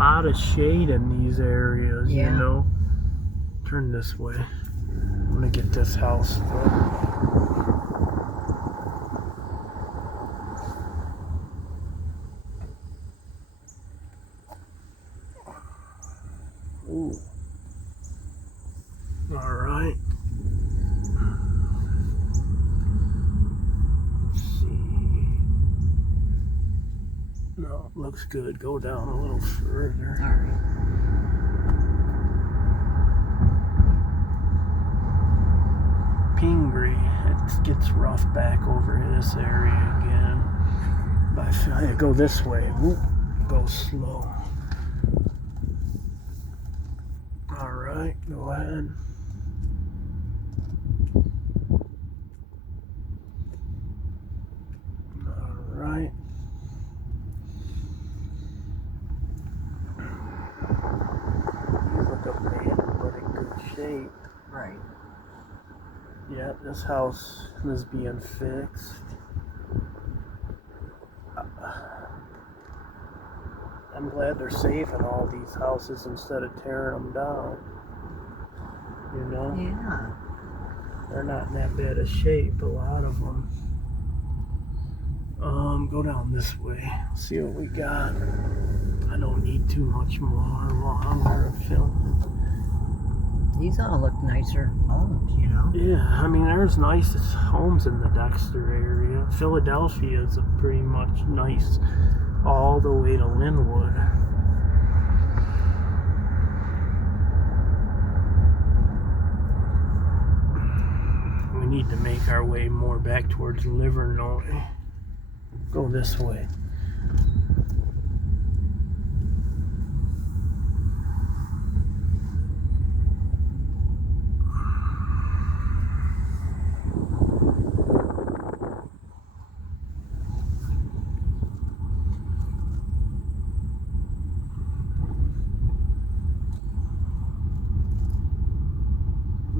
lot of shade in these areas, Yeah. you know. Turn this way. I'm gonna get this house though. Ooh. All right. Let's see. No, looks good. Go down a little further. All right. Pingree. It gets rough back over in this area again. But I feel like go this way. Whoop. Go slow. All right, go ahead. All right. You look abandoned, but in good shape. Right. Yeah, this house is being fixed. I'm glad they're saving all these houses instead of tearing them down. You know? Yeah. They're not in that bad a shape, a lot of them. Go down this way. See what we got. I don't need too much more longer of filming. These all look nicer homes, you know? Yeah, I mean, there's nice homes in the Dexter area. Philadelphia is a pretty much nice all the way to Linwood. We need to make our way more back towards Livernois. Go this way.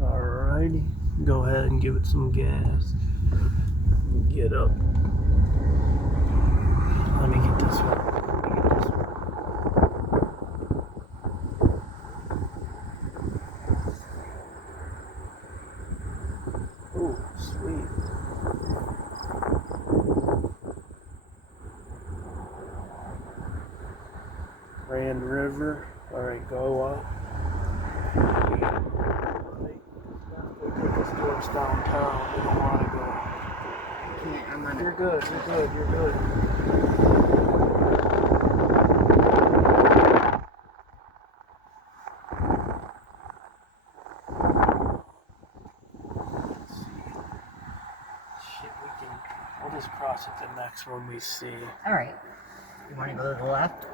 Alrighty, go ahead and give it some gas. Get up. Let me get this one. Ooh, sweet. Grand River. Alright, go up. They took us towards downtown. We don't want to go. You're good, you're good, you're good. Let's see. Shit, we'll just cross it the next one we see. All right. You want to go to the left?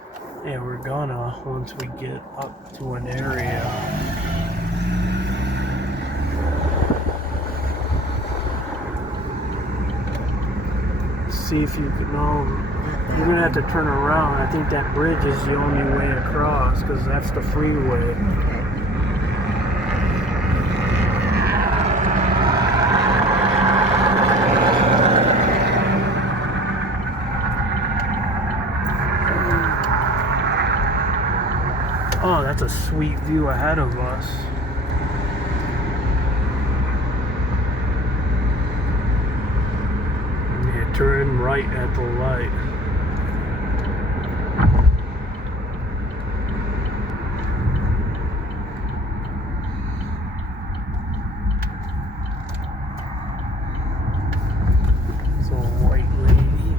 Yeah, we're gonna once we get up to an area. See if you can. No, you're gonna have to turn around. I think that bridge is the only way across because that's the freeway. Okay. Oh, that's a sweet view ahead of us. Yeah, turn right at the light. It's a white lady.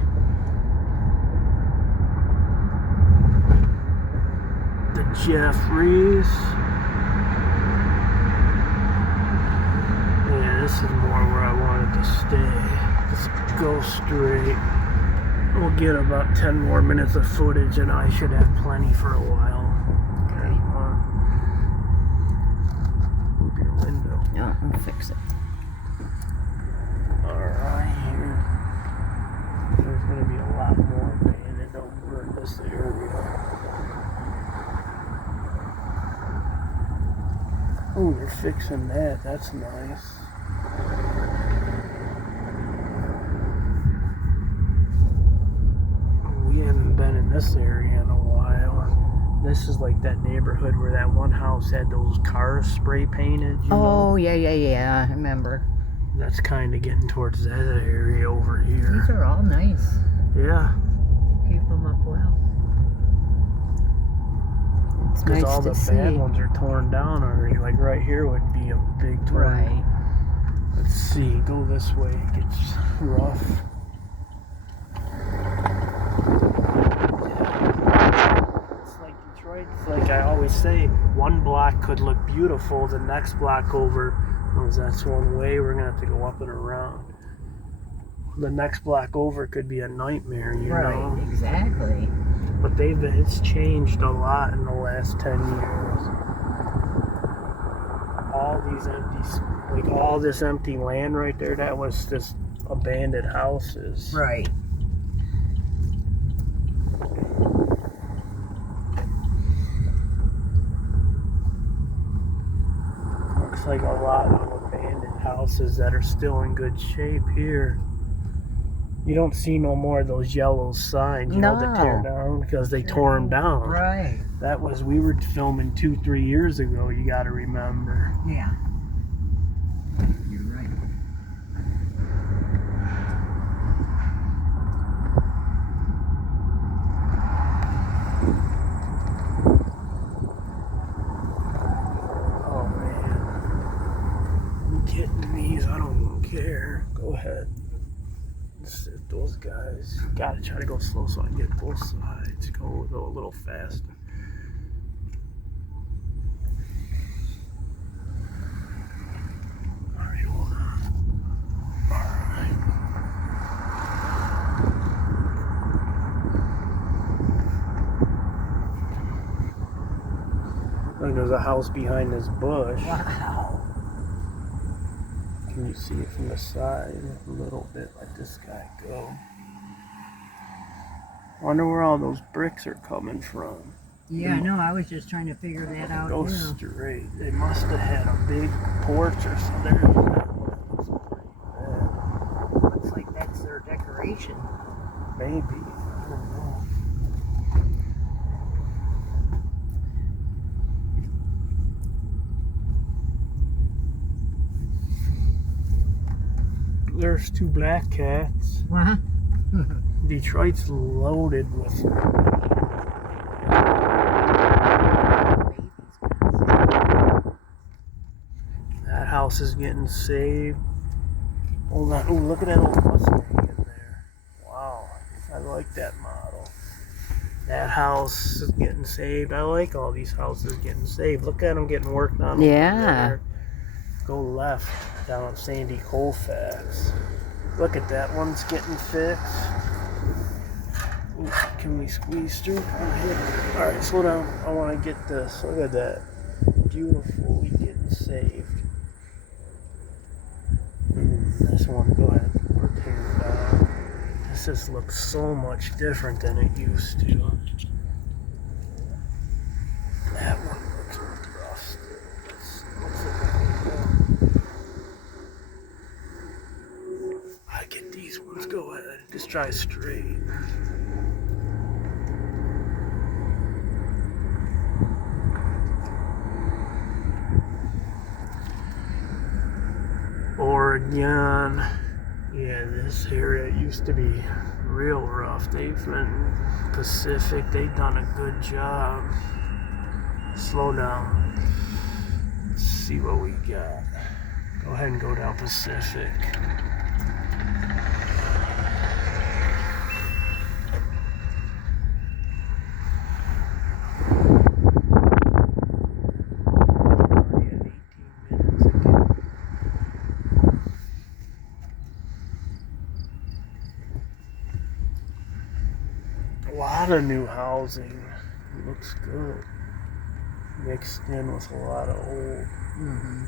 The Jeffries. Yeah, this is more where I wanted to stay. Let's go straight. We'll get about 10 more minutes of footage and I should have plenty for a while. Okay. Move your window. No, I'll fix it. Alright, here. There's going to be a lot more abandoned over in this area. Oh, you're fixing that. That's nice. We haven't been in this area in a while. This is like that neighborhood where that one house had those cars spray painted. You know? Oh, yeah. I remember. That's kind of getting towards that area over here. These are all nice. Yeah. Keep them up well. It's Because nice all to the see. bad ones are torn down already. Like right here would be a big torn. Right. Let's see. Go this way. It gets rough. It's like Detroit. It's like I always say, one block could look beautiful. The next block over, because that's one way, we're going to have to go up and around. The next block over could be a nightmare, you know? Right, exactly. But it's changed a lot in the last 10 years. All these all this empty land right there, that was just abandoned houses. Right. Looks like a lot of abandoned houses that are still in good shape here. You don't see no more of those yellow signs, you know, that tear down because they tore them down. Right. We were filming 2-3 years ago, you got to remember. Yeah. You're right. Oh man. I'm getting these, I don't even care. Go ahead. Sit those guys. Gotta try to go slow so I can get both sides. Go a little faster. Alright, hold on. Alright. Look, there's a house behind this bush. Wow. Can you see it from the side? A little bit. Let this guy go. Wonder where all those bricks are coming from. Yeah, no, I was just trying to figure that out. Go too. straight. They must have had a big porch or something. Looks like that's their decoration. Maybe. I don't know. There's 2 black cats. What? Detroit's loaded with that house is getting saved. Hold on. Ooh, look at that old Mustang in there. Wow. I like that model. That house is getting saved. I like all these houses getting saved. Look at them getting worked on. Yeah. Go left down Sandy Colfax. Look at that one's getting fixed. Ooh, can we squeeze through? Alright, slow down. I want to get this. Look at that. Beautifully getting saved. This one, go ahead. We're tearing down. This just looks so much different than it used to. That one looks rough. I get these ones. Go ahead. Just try straight. Oregon. Yeah, this area used to be real rough. They've been Pacific. They've done a good job. Slow down. Let's see what we got. Go ahead and go down Pacific. A lot of new housing. It looks good. Mixed in with a lot of old. Mm-hmm.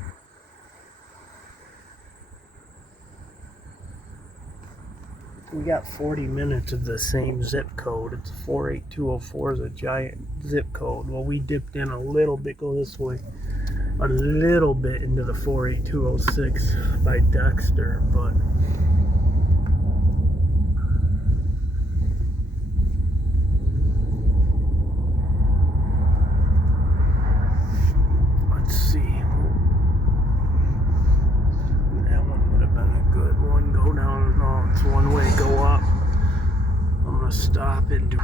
We got 40 minutes of the same zip code. It's 48204 is a giant zip code. Well, we dipped in a little bit, go this way, a little bit into the 48206 by Dexter, but want to stop and do